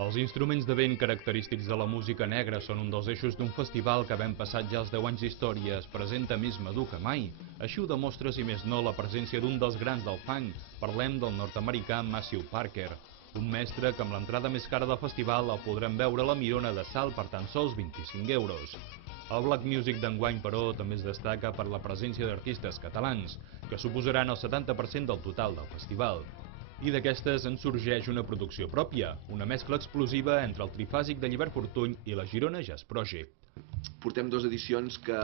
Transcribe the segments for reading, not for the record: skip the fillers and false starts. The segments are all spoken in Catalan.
Els instruments de vent característics de la música negra són un dels eixos d'un festival que, havent passat ja els 10 anys d'història, es presenta més madur que mai. Així ho demostra, si més no, la presència d'un dels grans del funk. Parlem del nord-americà Maceo Parker, un mestre que amb l'entrada més cara del festival el podrem veure a la Mirona de Salt per tan sols 25 euros. El Black Music d'enguany, però, també es destaca per la presència d'artistes catalans, que suposaran el 70% del total del festival. I d'aquestes en sorgeix una producció pròpia, una mescla explosiva entre el trifàsic de Llibert Fortuny i la Girona Jazz Project. Portem 2 edicions que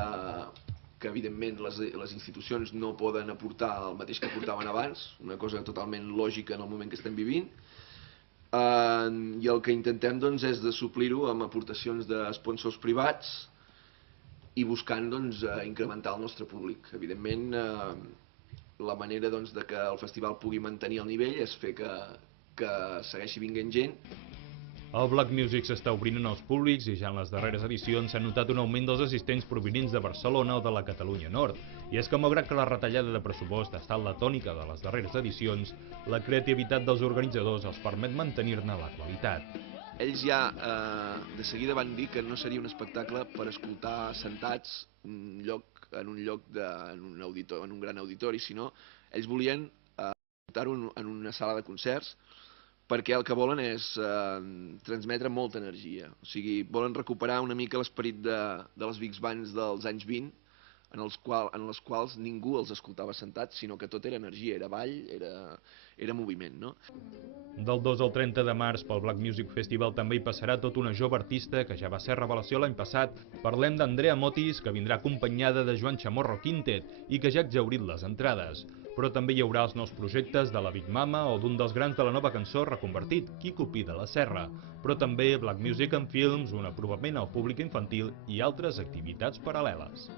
evidentment les institucions no poden aportar el mateix que aportaven abans, una cosa totalment lògica en el moment que estem vivint, i el que intentem doncs, és de suplir-ho amb aportacions de sponsors privats i buscant doncs, incrementar el nostre públic. Evidentment, la manera doncs, de que el festival pugui mantenir el nivell és fer que segueixi vinguent gent. El Black Music s'està obrint a nous públics i ja en les darreres edicions s'ha notat un augment dels assistents provinents de Barcelona o de la Catalunya Nord. I és que, malgrat que la retallada de pressupost ha estat la tònica de les darreres edicions, la creativitat dels organitzadors els permet mantenir-ne la qualitat. Ells ja de seguida van dir que no seria un espectacle per escoltar sentats en un gran auditori, sinó ells volien escoltar-ho en una sala de concerts, perquè el que volen és transmetre molta energia. O sigui, volen recuperar una mica l'esperit de les big bands dels anys 20, en les quals ningú els escoltava sentats, sinó que tot era energia, era ball, era moviment, no? Del 2 al 30 de març pel Black Music Festival també hi passarà tota una jove artista que ja va ser revelació l'any passat. Parlem d'Andrea Motis, que vindrà acompanyada de Joan Chamorro Quintet i que ja ha exhaurit les entrades. Però també hi haurà els nous projectes de la Big Mama o d'un dels grans de la nova cançó reconvertit, Quico Pi de la Serra. Però també Black Music en films, un apropament al públic infantil i altres activitats paral·leles.